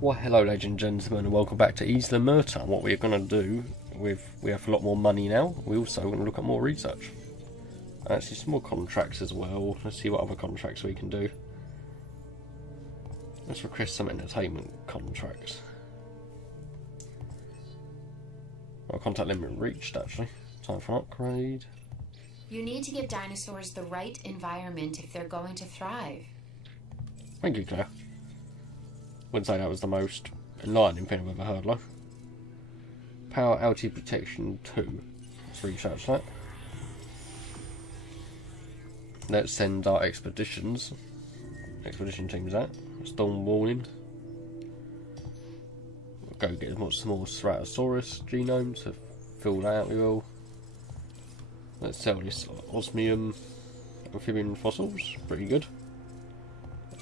Well, hello, ladies and gentlemen, and welcome back to Ease the Murder. What we're going to do, we have a lot more money now. We also going to look at more research. Actually, some more contracts as well. Let's see what other contracts we can do. Let's request some entertainment contracts. Our contact limit reached, actually. Time for an upgrade. You need to give dinosaurs the right environment if they're going to thrive. Thank you, Claire. Wouldn't say that was the most enlightening thing I've ever heard, like. Power altitude protection 2. Let's research that. Let's send our expedition teams out. Storm warning. We'll go get as much more Ceratosaurus genome to fill that out with all. Let's sell this osmium amphibian fossils. Pretty good.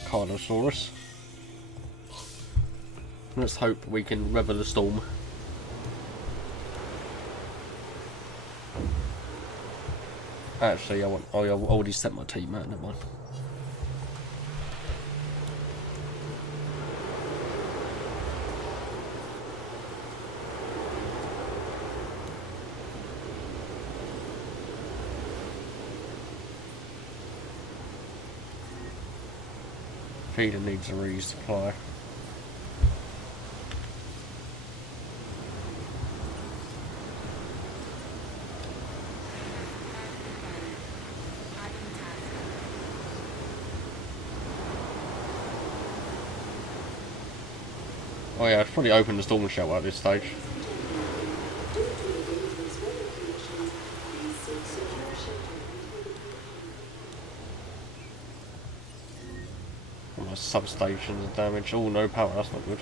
Carnosaurus. Let's hope we can weather the storm. Actually, I already sent my team out, never mind. Feeder needs a resupply. Oh yeah, I should probably open the storm shelter at this stage. All my substations are damaged. Oh, no power, that's not good.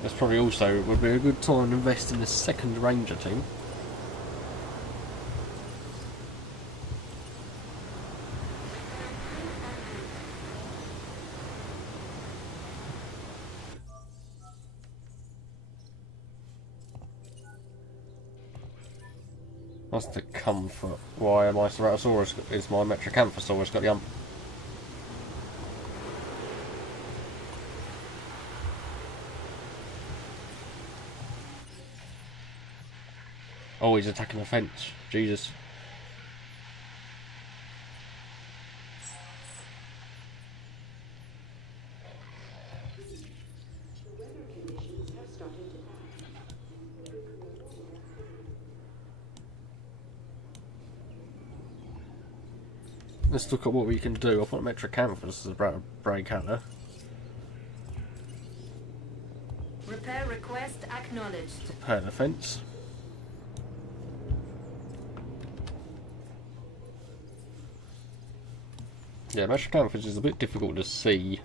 That's probably also would be a good time to invest in a second ranger team. That's the comfort. Why my Ceratosaurus is my Metrocanthosaurus got the ump. Oh, he's attacking the fence. Jesus. Let's look at what we can do. I'll put Metrocanthus as about to break out there. Repair request acknowledged. Repair the fence. Yeah, Metrocanthus is a bit difficult to see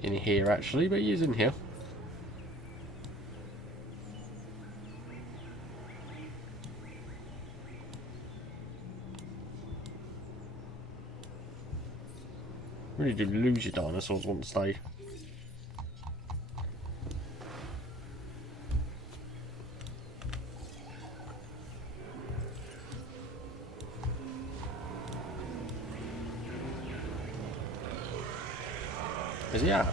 in here actually, but he is in here. Really do lose your dinosaurs once they... Is he out?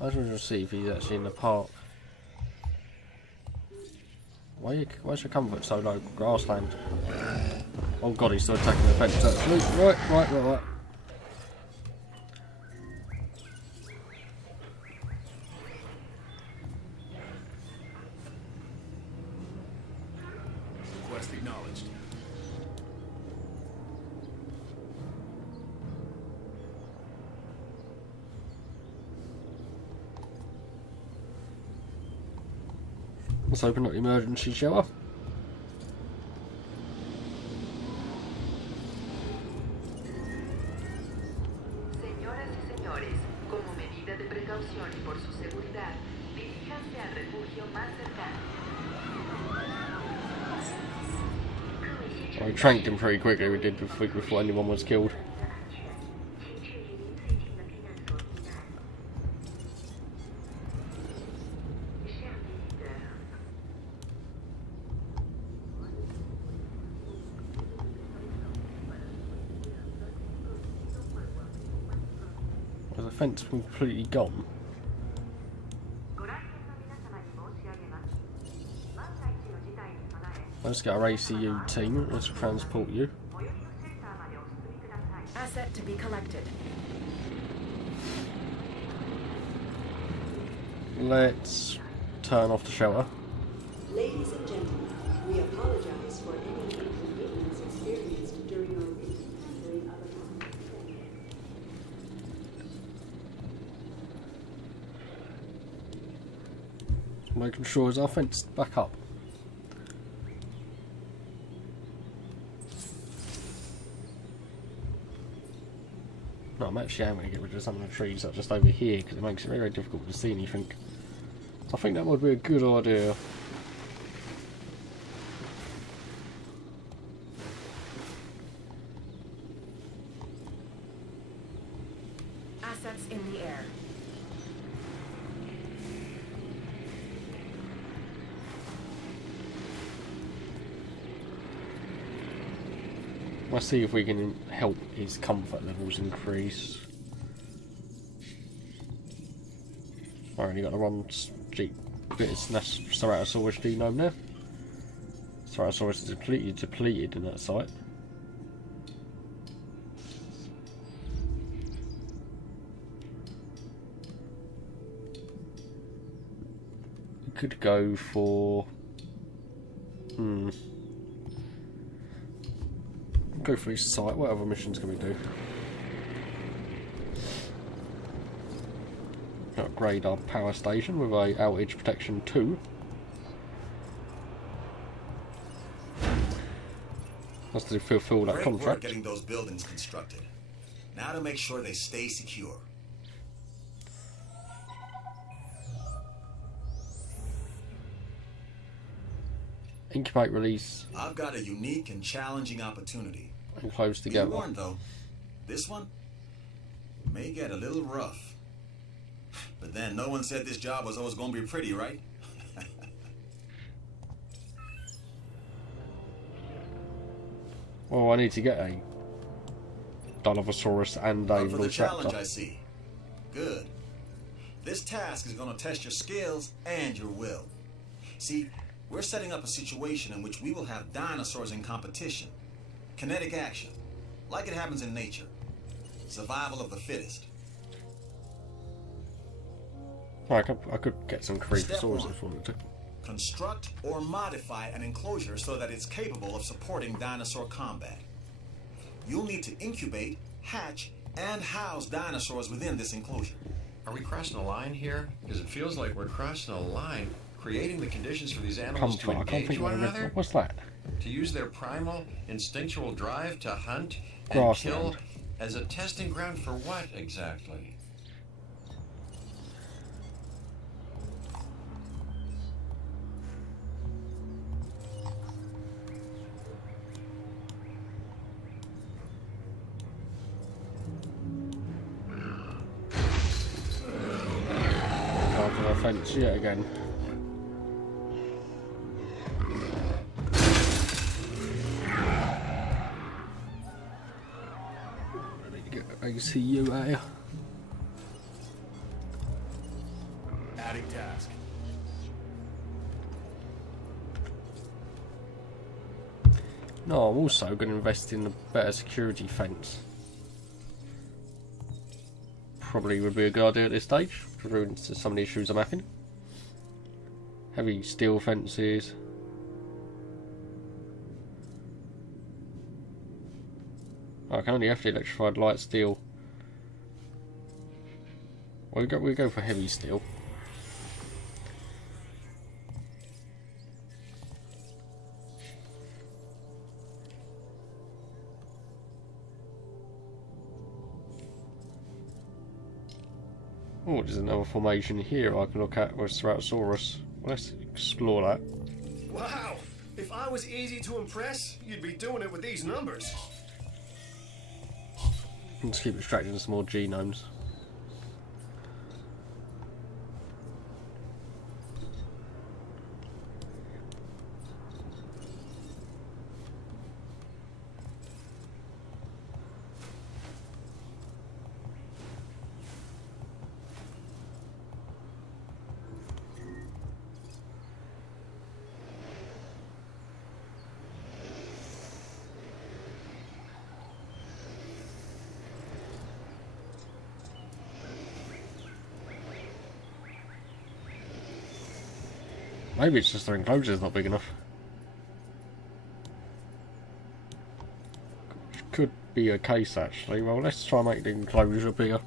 I just want to see if he's actually in the park. Why's your comfort so low? Grassland. Oh god, he's still attacking the fence actually. Right. Request acknowledged. Let's open up the emergency shelter. We tranked him pretty quickly, we did before anyone was killed. Has the fence completely gone? Let's get our ACU team. Let's transport you. Asset to be collected. Let's turn off the shelter. Ladies and gentlemen, we apologize for any inconvenience experienced during our recent handling of a Making sure is our fence back up. No, I'm actually going to get rid of some of the trees that are just over here because it makes it very, very difficult to see anything. So I think that would be a good idea. Assets in the air. Let's see if we can help his comfort levels increase. I only got the one bit of Ceratosaurus genome there. Ceratosaurus is depleted in that site. We could go for go for each site. What other missions can we do? Upgrade our power station with a outage protection 2. That's to fulfill that Great contract. work getting those buildings constructed. Now to make sure they stay secure. Incubate, release, I've got a unique and challenging opportunity. and close Be together. warned though, this one may get a little rough. But then no one said this job was always going to be pretty, right? Well, I need to get a Dinosaurus and a Up for the challenge, Raptor. I see. Good. This task is going to test your skills and your will. See, we're setting up a situation in which we will have dinosaurs in competition. Kinetic action, like it happens in nature. Survival of the fittest. Right, I could get some Step Creeposaurus one. if I wanted to. Construct or modify an enclosure so that it's capable of supporting dinosaur combat. You'll need to incubate, hatch, and house dinosaurs within this enclosure. Are we crossing a line here? Because it feels like we're crossing a line, creating the conditions for these animals to Comfort. I can't engage think one of it. another, What's that? to use their primal, instinctual drive to hunt and Grassland. kill as a testing ground for what exactly? Over the fence yet again. I need to get ACU out here. Adding task. No, I'm also going to invest in a better security fence. Probably would be a good idea at this stage, due to some of the issues I'm having. Heavy steel fences. I can only have the electrified light steel. Well, we go for heavy steel. Oh, there's another formation here I can look at with Ceratosaurus. Let's explore that. Wow! If I was easy to impress, you'd be doing it with these numbers. Let's keep extracting some more genomes. Maybe it's just their enclosure's not big enough. Could be a case actually. Well, let's try and make the enclosure bigger.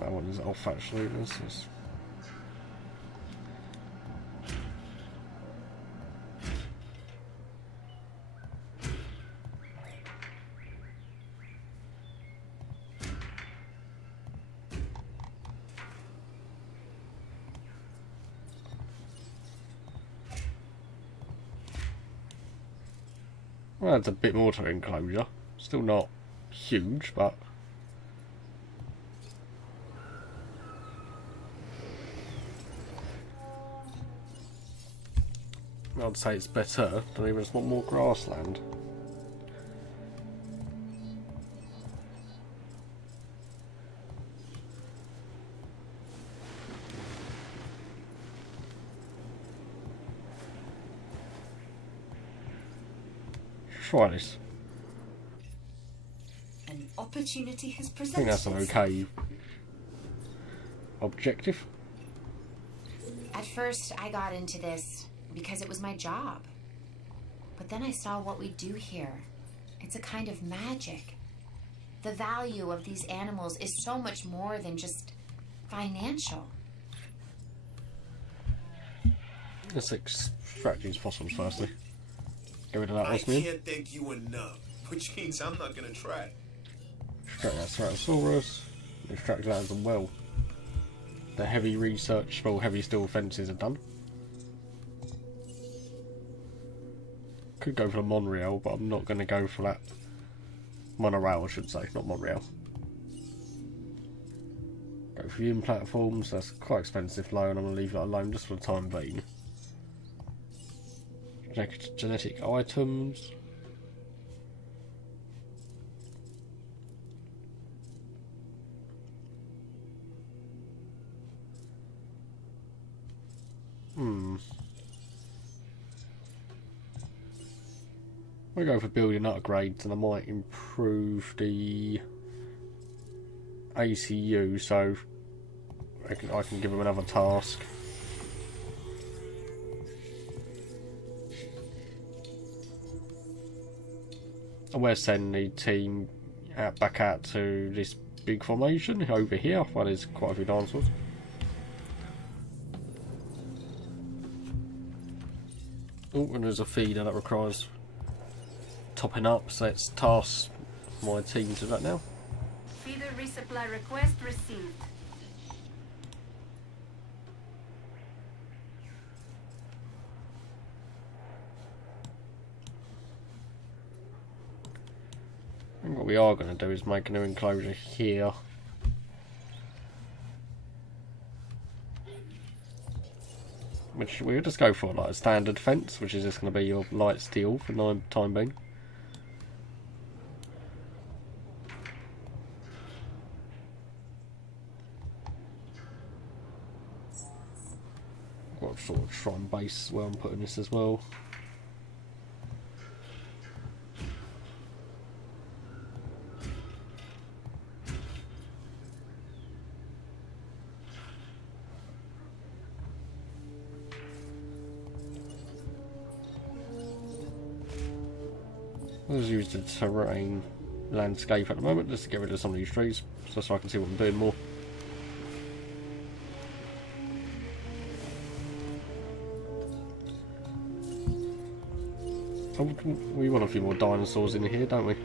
That one is off actually. This is. Well, that's a bit more to enclosure. Still not huge, but. I'd say it's better than even want more grassland. Try this. An opportunity has I presented think that's an itself. okay objective. At first, I got into this because it was my job. But then I saw what we do here. It's a kind of magic. The value of these animals is so much more than just financial. Let's extract these fossils firstly. Get rid of that I osmium. can't thank you enough, which means I'm not gonna try. Extract that Ceratosaurus. Extract that as well. The heavy research, well, heavy steel fences are done. Could go for the monorail, but I'm not going to go for that. Monorail, I should say, not monorail. Go for viewing platforms, that's quite expensive though, and I'm going to leave that alone just for the time being. Genetic items. I'll go for building upgrades, and I might improve the ACU so I can give them another task. And we'll send the team back out to this big formation over here, where there's quite a few dinosaurs. Oh, and there's a feeder that requires topping up, so let's task my team to that now. Feeder resupply request received. And what we are going to do is make a new enclosure here. Which we'll just go for like a standard fence, which is just going to be your light steel for the time being. Got sort of shrine base where I'm putting this as well. Let's use the terrain landscape at the moment just to get rid of some of these trees, so I can see what I'm doing more. Oh, we want a few more dinosaurs in here, don't we?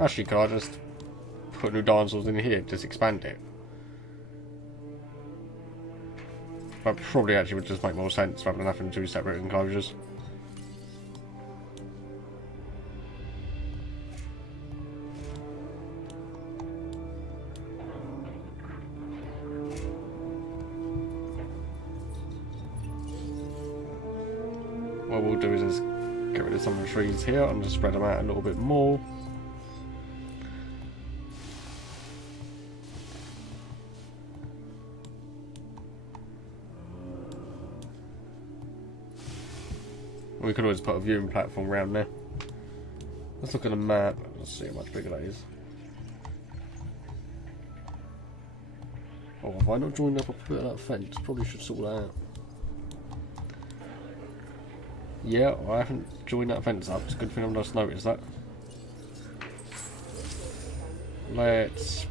Actually, could I just put new dinosaurs in here, just expand it? That probably actually would just make more sense rather than having two separate enclosures. What we'll do is just get rid of some of the trees here and just spread them out a little bit more. We could always put a viewing platform around there. Let's look at the map. Let's see how much bigger that is. Oh, have I not joined up a bit of that fence? Probably should sort that out. Yeah, I haven't joined that fence up. It's a good thing I've just noticed that. Let's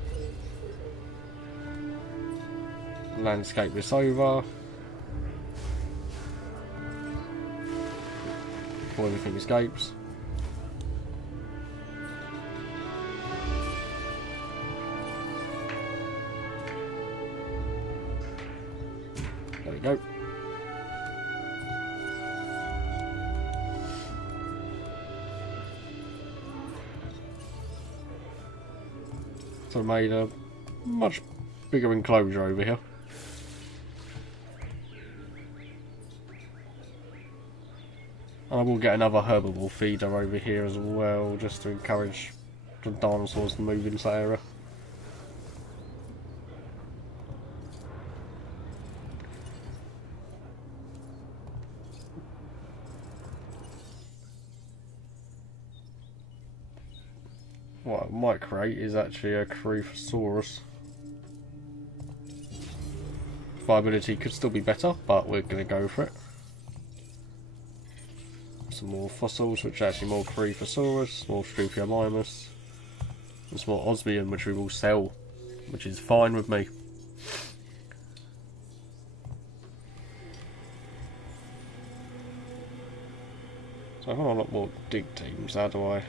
landscape this over. Before everything escapes. There we go. So I made a much bigger enclosure over here. And I will get another herbivore feeder over here as well, just to encourage the dinosaurs to move into that area. What I might create is actually a Coryphosaurus. Viability could still be better, but we're going to go for it. Some more fossils, which are actually more Coryphosaurus, more Struthiomimus, and some more Osmium, which we will sell, which is fine with me. So I've got a lot more dig teams. How do I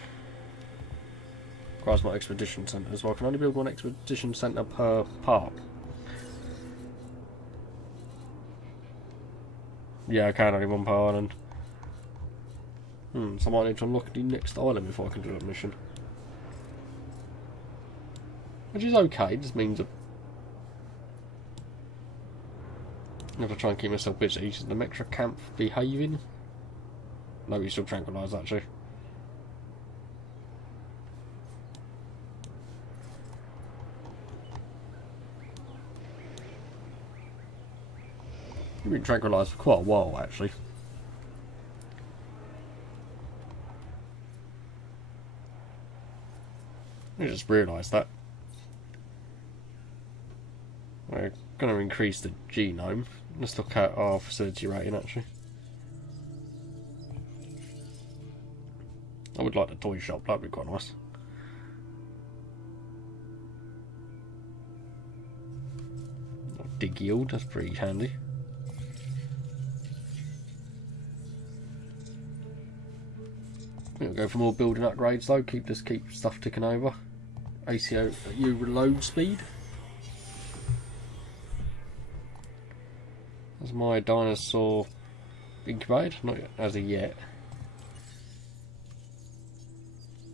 requires my expedition centre as well? I can only build one expedition centre per part. Yeah, I can, only one per island. So I might need to unlock the next island before I can do that mission. Which is okay, it just means that I have to try and keep myself busy. Is the Metra camp behaving? No, he's still tranquilised actually. You've been tranquilised for quite a while actually. I just realised that. We're going to increase the genome. Let's look at our facility rating actually. I would like the toy shop, that'd be quite nice. Dig yield, that's pretty handy. We'll go for more building upgrades though, keep stuff ticking over. ACU reload speed. That's my dinosaur incubated, not as of yet.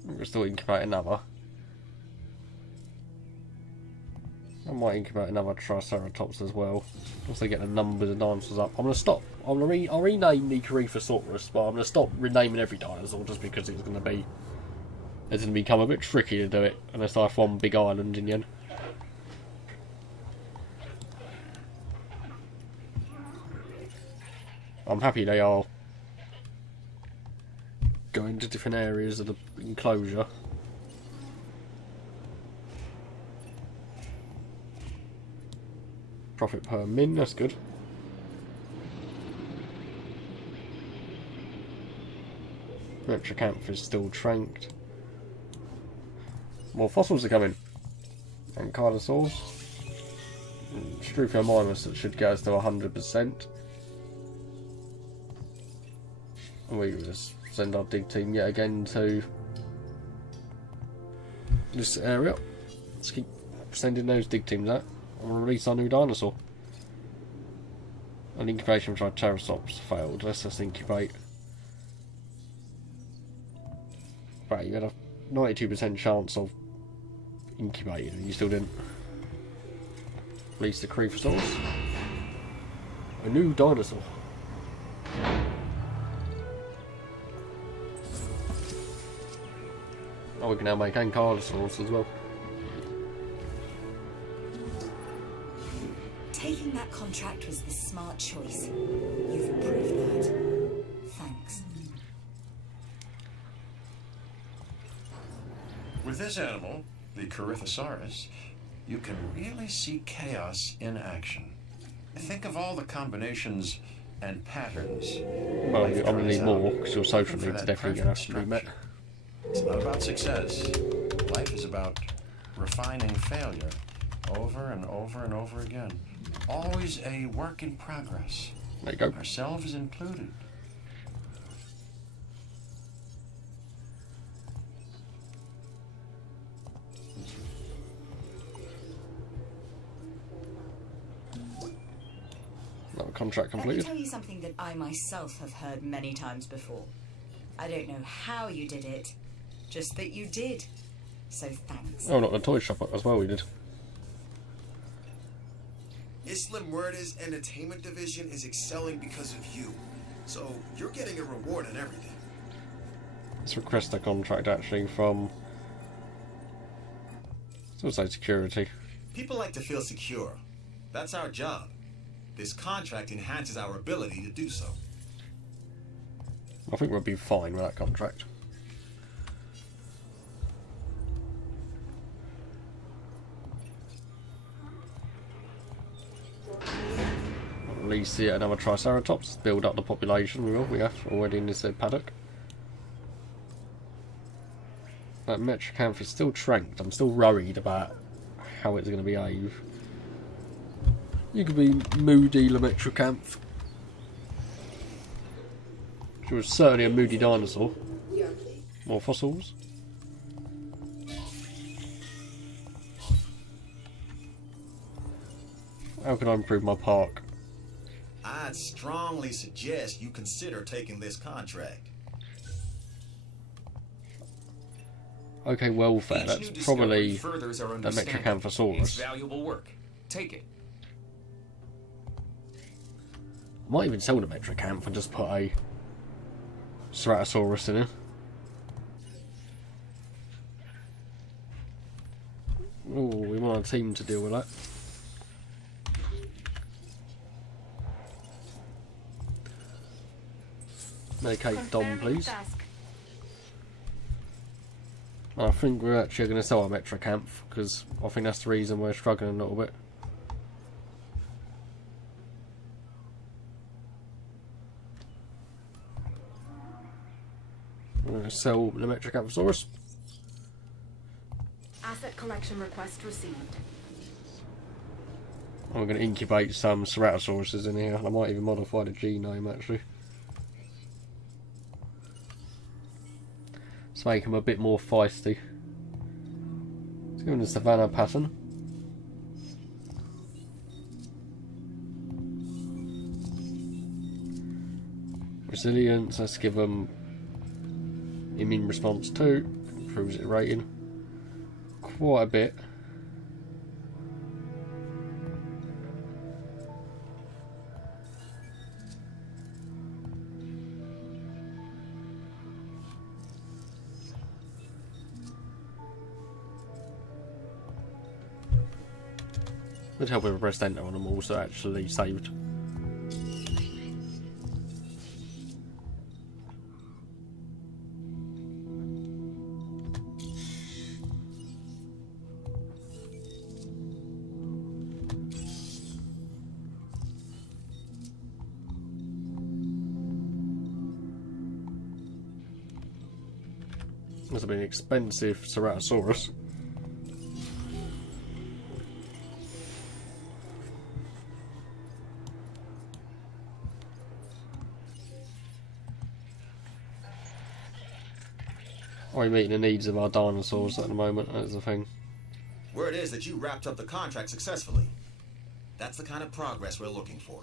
We'll still incubate another. I might incubate another Triceratops as well. Once they get the numbers of dinosaurs up. I'm going to stop. I'll rename the Coryphosaurus, but I'm going to stop renaming every dinosaur just because it's going to become a bit tricky to do it unless I have one big island in the end. I'm happy they are going to different areas of the enclosure. Profit per min, that's good. Retrocanth is still tranked. More fossils are coming. And Carnosaurs. Struthiomimus that should get us to 100%. We will just send our dig team yet again to this area. Let's keep sending those dig teams out. I'm going to release our new dinosaur. An incubation Triceratops failed. Let's just incubate. Right, you had a 92% chance of incubating and you still didn't. Release the Creephosaurus. A new dinosaur. Oh, we can now make Ankylosaurs as well. Taking that contract was the smart choice. You've proved that. Thanks. With this animal, the Corythosaurus, you can really see chaos in action. Think of all the combinations and patterns. Well, I'm going to need more because your social needs are definitely going to have to be met. It's not about success. Life is about refining failure over and over and over again. Always a work in progress. There you go. Ourselves included. Contract Let me completed. tell you something that I myself have heard many times before. I don't know how you did it, just that you did. So thanks. Oh, not the toy shop as well, we did. Isla Muertes Entertainment Division is excelling because of you. So you're getting a reward and everything. Let's request a contract actually from... It's also security. People like to feel secure. That's our job. This contract enhances our ability to do so. I think we'll be fine with that contract. Release yet another Triceratops. Build up the population. We have already in this paddock. That Metricanth is still tranked. I'm still worried about how it's going to behave. You could be moody Metricanth. She was certainly a moody dinosaur. More fossils. How can I improve my park? I'd strongly suggest you consider taking this contract. Okay, welfare. Each That's new probably discovery furthers our the understanding. Metricanthosaurus. It's valuable work. Take it. I might even sell the Metricanth and just put a Ceratosaurus in it. Oh, we want a team to deal with that. Medicate Dom, please. Task. I think we're actually going to sell our Metricanth because I think that's the reason we're struggling a little bit. We're going to sell the Metricanthosaurus. Asset collection request received. I'm going to incubate some Ceratosauruses in here. I might even modify the genome actually. Let's make them a bit more feisty. Let's give them the Savannah pattern. Resilience, let's give them immune response 2. Improves its rating quite a bit. Would help if I pressed enter on them also actually saved. Must have been an expensive Ceratosaurus. We're meeting the needs of our dinosaurs at the moment, that's the thing. Word is that you wrapped up the contract successfully. That's the kind of progress we're looking for.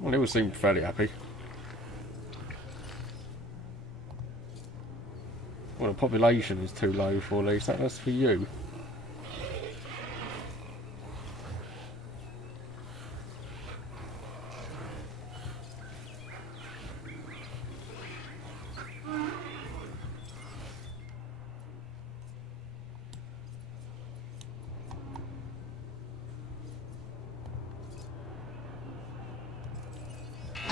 Well, they all seem fairly happy. Well, the population is too low for these. That's for you.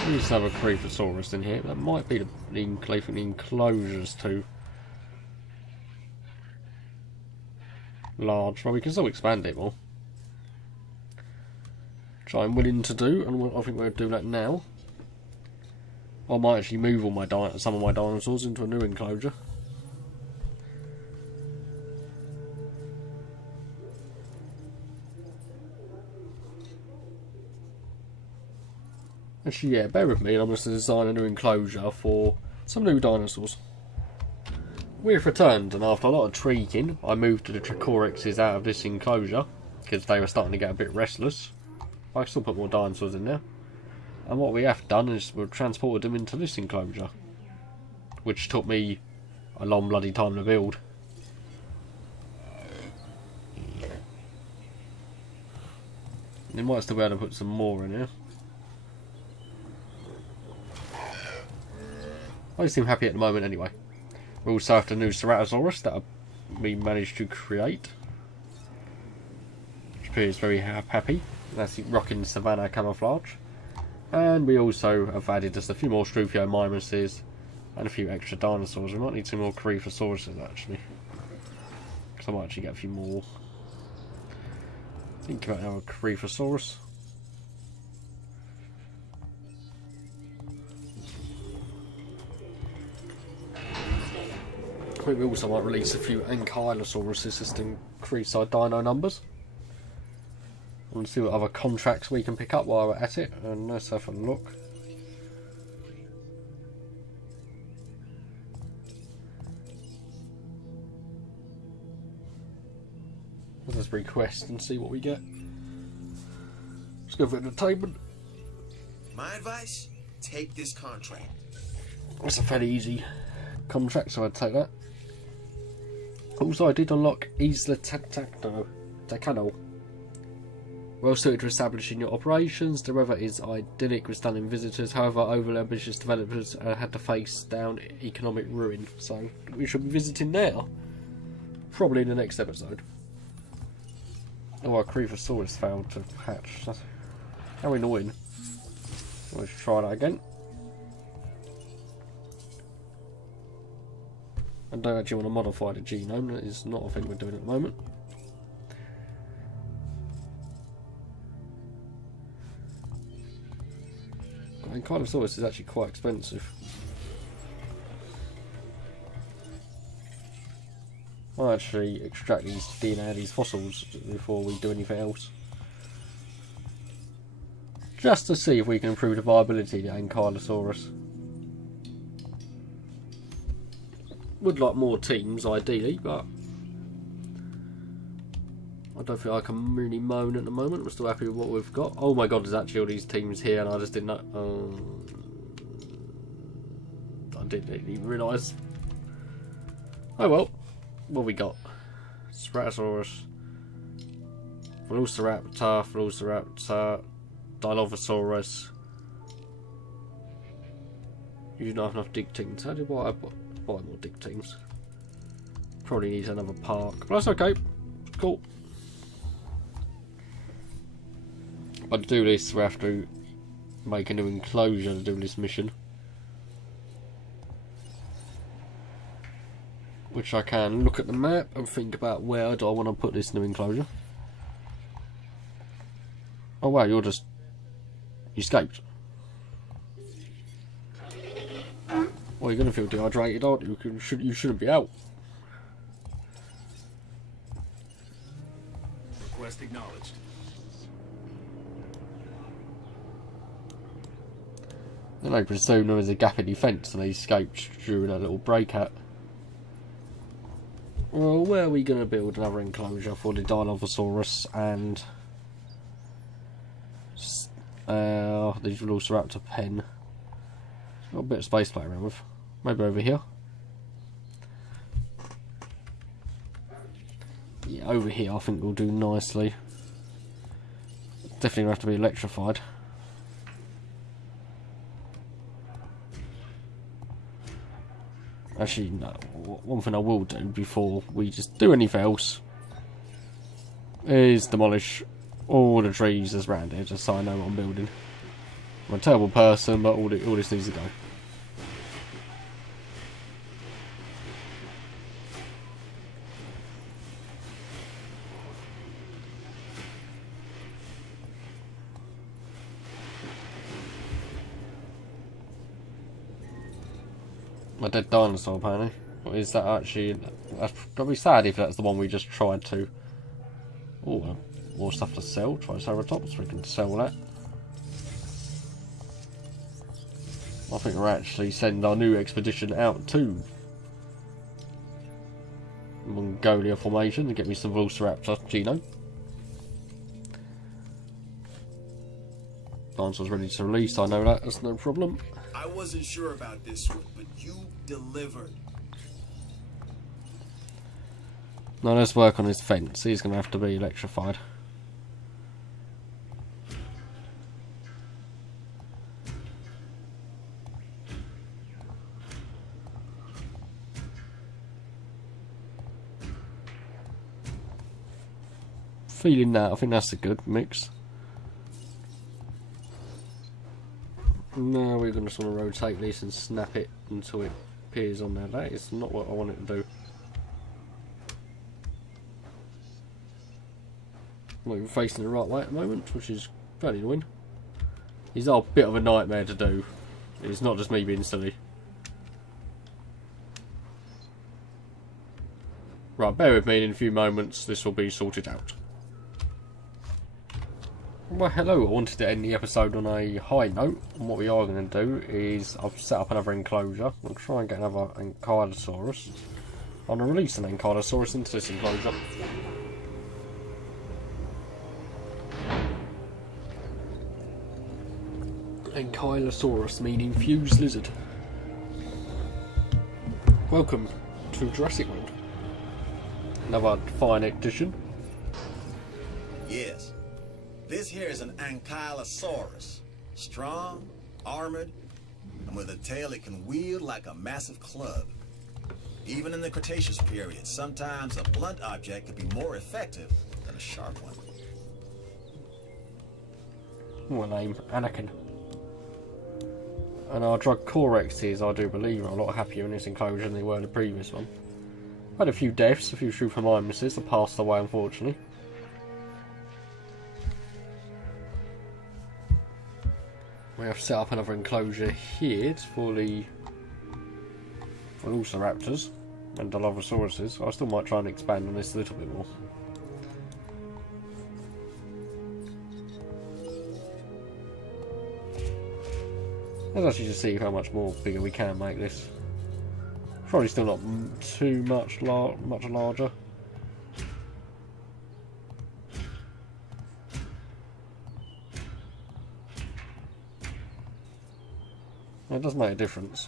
We used to have a Creeposaurus in here. That might be the enclosures too large. Well, we can still expand it more. Which I'm willing to do, and I think we're going to do that now. I might actually move all some of my dinosaurs into a new enclosure. Actually, yeah, bear with me, and I'm going to design a new enclosure for some new dinosaurs. We've returned, and after a lot of tweaking, I moved the Tricorexes out of this enclosure because they were starting to get a bit restless. I still put more dinosaurs in there. And what we have done is we've transported them into this enclosure, which took me a long bloody time to build. They might still be able to put some more in here. I seem happy at the moment anyway. We also have the new Ceratosaurus that we managed to create, which appears very happy. That's rocking Savannah camouflage. And we also have added just a few more Struthiomimuses and a few extra dinosaurs. We might need some more Creeposauruses actually, because I might actually get a few more. Think about our Creeposaurus. I think we also might release a few Ankylosauruses just to increase our dino numbers. We'll see what other contracts we can pick up while we're at it, and let's have a look. Let's request and see what we get. Let's go for entertainment. My advice, take this contract. It's a fairly easy contract, so I'd take that. Also, I did unlock Isla Tacano. Well suited to establishing your operations. The weather is idyllic with stunning visitors. However, overly ambitious developers had to face down economic ruin. So we should be visiting there. Probably in the next episode. Oh, our Creeposaurus failed to hatch. That's how annoying. Let's try that again. I don't actually want to modify the genome. That is not a thing we're doing at the moment. I mean, Carnosaurus is actually quite expensive. I'll actually extract these DNA out of these fossils before we do anything else. Just to see if we can improve the viability of the Ankylosaurus. Would like more teams, ideally, but I don't think I can really moan at the moment. We're still happy with what we've got. Oh my god, there's actually all these teams here, and I just didn't know. I didn't even realise. Oh well, what have we got? Ceratosaurus, Velociraptor, Dilophosaurus. You don't have enough dig teams. How do I buy more dig teams? Probably needs another park, but that's okay. Cool. But to do this, we have to make a new enclosure to do this mission, which I can look at the map and think about where do I want to put this new enclosure. Oh wow, you escaped. Well, you're going to feel dehydrated, aren't you? You shouldn't be out. Request acknowledged. Then I presume there was a gap in defence and they escaped during a little breakout. Well, where are we going to build another enclosure for the Dilophosaurus and The Velociraptor pen. Got a bit of space to play around with. Maybe over here. Yeah, over here I think will do nicely. Definitely going to have to be electrified. Actually, no. One thing I will do before we just do anything else is demolish all the trees that's around here, just so I know what I'm building. I'm a terrible person, but all this needs to go. A dead dinosaur, apparently. What is that actually? That's probably sad if that's the one we just tried to. Oh, more stuff to sell. Triceratops, we can sell that. I think we'll actually send our new expedition out to Mongolia Formation to get me some Velociraptor genome. Dinosaur's ready to release, I know that, that's no problem. I wasn't sure about this one, but you delivered. Now let's work on his fence. He's going to have to be electrified. Feeling that, I think that's a good mix. Now we're going to just want to rotate this and snap it until it appears on there. That is not what I want it to do. Not even facing the right way at the moment, which is fairly annoying. These are a bit of a nightmare to do. It's not just me being silly. Right, bear with me, in a few moments this will be sorted out. Well, hello, I wanted to end the episode on a high note, and what we are going to do is I've set up another enclosure. I'll try and get another Ankylosaurus. I'm going to release an Ankylosaurus into this enclosure. Ankylosaurus meaning fused lizard. Welcome to Jurassic World. Another fine edition. Yes. This here is an Ankylosaurus. Strong, armored, and with a tail it can wield like a massive club. Even in the Cretaceous period, sometimes a blunt object could be more effective than a sharp one. What name? Anakin. And our Drugcorexes, I do believe, are a lot happier in this enclosure than they were in the previous one. Had a few deaths, a few Shrewfamimuses that passed away, unfortunately. We have set up another enclosure here for the Velociraptors and Dilophosauruses. I still might try and expand on this a little bit more. Let's actually just see how much more bigger we can make this. Probably still not too much larger. It does make a difference.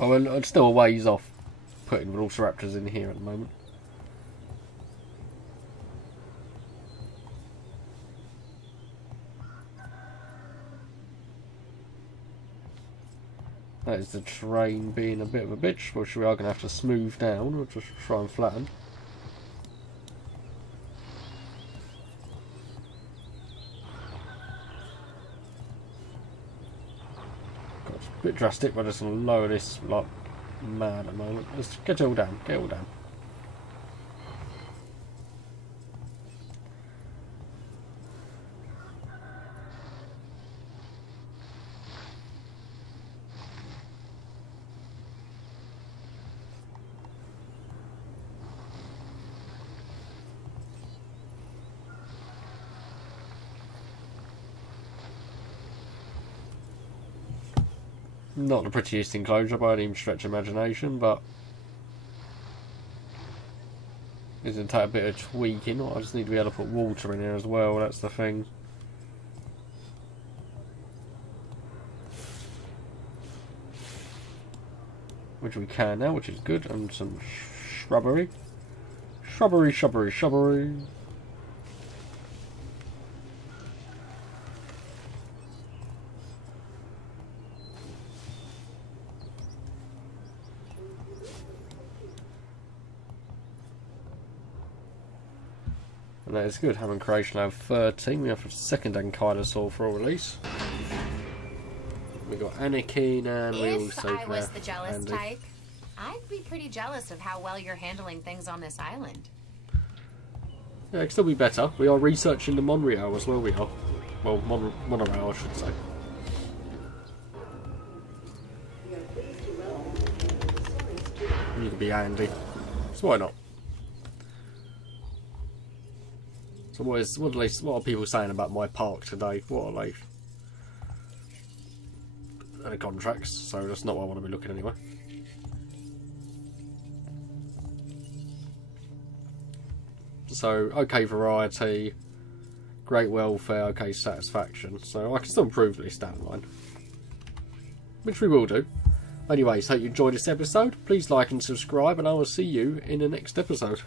Oh, well, it's still a ways off putting Velociraptors in here at the moment. That is the terrain being a bit of a bitch, which we are going to have to smooth down, or just try and flatten. It's a bit drastic, but I'm just going to lower this like mad at the moment. Let's get it all down, get it all down. Not the prettiest enclosure by any stretch of imagination, but It's going to take a bit of tweaking. I just need to be able to put water in here as well, that's the thing. Which we can now, which is good. And some shrubbery. Shrubbery, shrubbery, shrubbery. And that is good. Hammond creation have 13. We have a second Dinosaur for release. We got Anakin and we If also I was have the jealous Andy. type, I'd be pretty jealous of how well you're handling things on this island. Yeah, it can still be better. We are researching the monorail as well. We are. Well, monorail, I should say. You could be Andy. So why not? So what are people saying about my park today? What are they? And the contracts, so that's not what I want to be looking anyway. So, okay variety, great welfare, okay satisfaction. So I can still improve this down the line. Which we will do. Anyways, hope you enjoyed this episode. Please like and subscribe, and I will see you in the next episode.